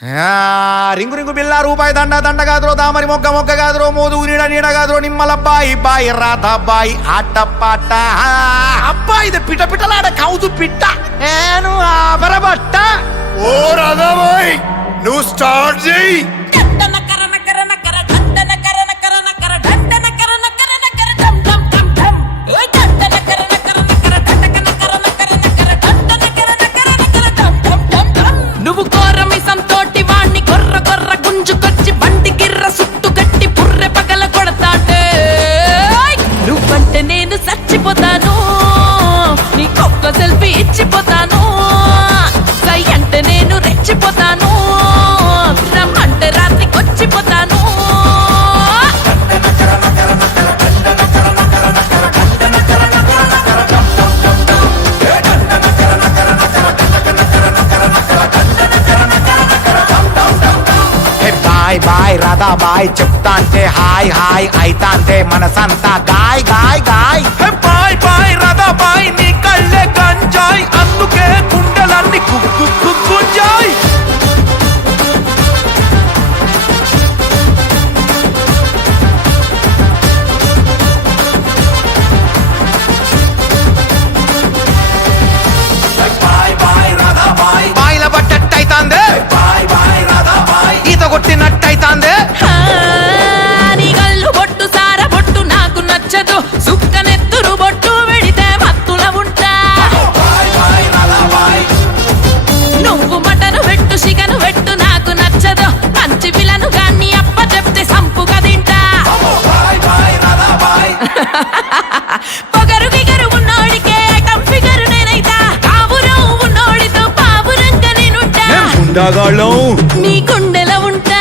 Ring ring బిల్ల రూపాయి దండ దండ కాదురో దామరి మొగ్గ మొగ్గ కాదురో మోదు నీడ నీడ కాదురో నిమ్మల బాయి బాయి రాధా బాయి ఆట పాట అబ్బా ఇది పిట పిటలాడ కౌదు పిట్ట నేను ఆబరబట్ట ఓ రాధా బాయ్ నువ్వు స్టార్ట్ చేయి. నువ్వు కోరమిసం తోటి వాణ్ణి కొర్ర కొర్ర గుంజుకొచ్చి బండి గిర్ర సుట్టు గట్టి పుర్రె పగల కొడతాటే. నువ్వంటే నేను చచ్చిపోతాను, నీకొక్క సెల్ఫీ ఇచ్చిపోతాను. సై అంటే నేను రెచ్చిపోతాను, రమ్మంటే రాత్రికి వచ్చిపోతాను. బాయ్ బాయ్ రాధా బాయ్ చెప్తా అంటే హాయ్ హాయ్ అయితా అంటే మనసంతా గాయ్ గాయ్ గాయ్. బాయ్ బాయ్ రాధా బాయ్ నీ కళ్ళే గంజాయ్ అందుకే గుండెలన్నీ కుక్కు కుక్కుంజాయ్. బాయిల పట్టట్టయితాందే ఈత కొట్టినట్టయితాందే. నీ కళ్ళు బొట్టు సార బొట్టు నాకు నచ్చదు, సుక్కనెత్తురు బొట్టు వెడితే మత్తుల ఉంటా. నువ్వు మటను పెట్టు చికెను పెట్టు నాకు నచ్చదు, మంచి విలను గాన్ని అప్ప చెప్తే సంపుగా తింటా. పొగరు గిగరు ఉన్నోడికే ఐటమ్ ఫిగరు నేనైతా, కావురం ఉన్నోడితో పావురంగా నేనుంటా. గుండాగాళ్ళం నీ గుండెల ఉంటా,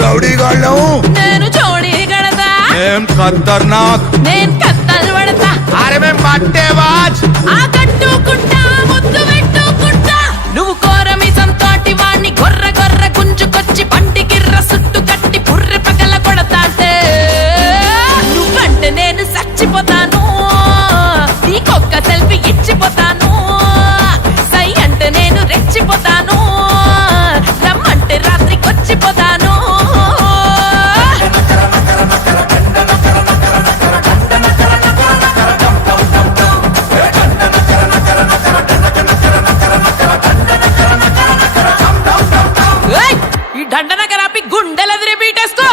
రౌడీగాళ్ళం నేను చోడీ గడతా. ఖతర్నాక్ నేను కత్తలు పడతా, అరే మేం పట్టేవాజ్ ఆ కట్టుకుంటా ముద్దు పెట్టుకుంటా. నువ్వు కోరమిసం తోటి వాణ్ణి గొర్ర గొర్ర గుంజుకొచ్చి బండి గిర్ర సుట్టు కట్టి పుర్రె పగల కొడతాంటే. నువ్వంటే నేను చచ్చిపోతాను, నీకొక్క సెల్ఫీ ఇచ్చిపోతాను. సై అంటే నేను రెచ్చిపోతాను, రమ్మంటే రాత్రికి వచ్చిపోతాను. ఏయ్! ఈ దండనగర్ ఆపి గుండెలదిరి బీటేసుకో.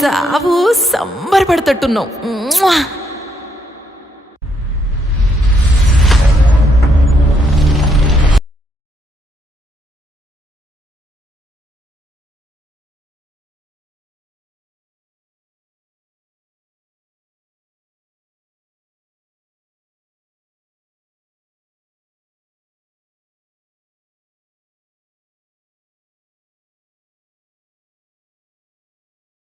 సావు సంబరపడతట్టున్నావు.